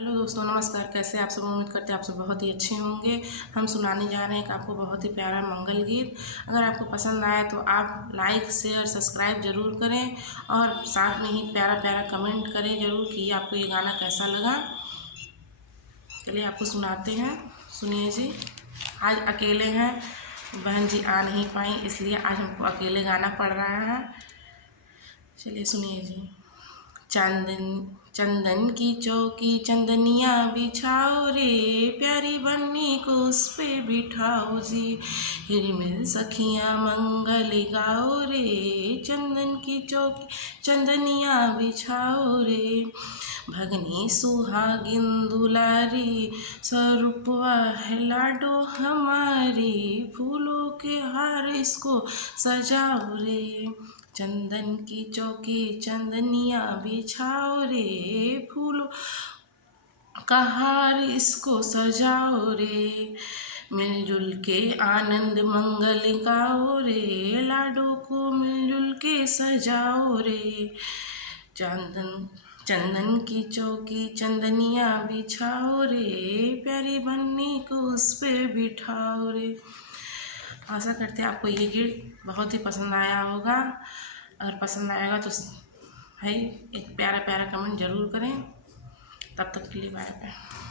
Hello दोस्तों, नमस्कार। कैसे आप सब? उम्मीद करते हैं आप सब बहुत ही अच्छे होंगे। हम सुनाने जा रहे हैं एक आपको बहुत ही प्यारा मंगल गीत। अगर आपको पसंद आए तो आप लाइक शेयर सब्सक्राइब ज़रूर करें और साथ में ही प्यारा प्यारा कमेंट करें ज़रूर कि आपको ये गाना कैसा लगा। चलिए आपको सुनाते हैं, सुनिए जी। आज अकेले हैं, बहन जी आ नहीं पाई, इसलिए आज हमको अकेले गाना पड़ रहा है। चलिए सुनिए जी। चंदन की चौकी चंदनिया बिछाओ रे, प्यारी बन्नी को उस पे बिठाओ जी। हिरमिल सखियाँ मंगल गाओ रे, चंदन की चौकी चंदनिया बिछाओ रे। भगनी सुहागिन दुलारी, स्वरूपवा है लाडो हमारी, फूलों के हार इसको सजाओ रे। चंदन की चौकी चंदनिया बिछाओ रे, फूलों का हार इसको सजाओ रे। मिलजुल के आनंद मंगल गाओ रे, लाडो को मिलजुल के सजाओ रे। चंदन की चौकी चंदनिया बिछाओ रे, प्यारी बन्नी को उस पे बिठाओ रे। आशा करते हैं आपको ये गीत बहुत ही पसंद आया होगा। अगर पसंद आएगा तो भाई एक प्यारा प्यारा कमेंट ज़रूर करें। तब तक के लिए बाय बाय।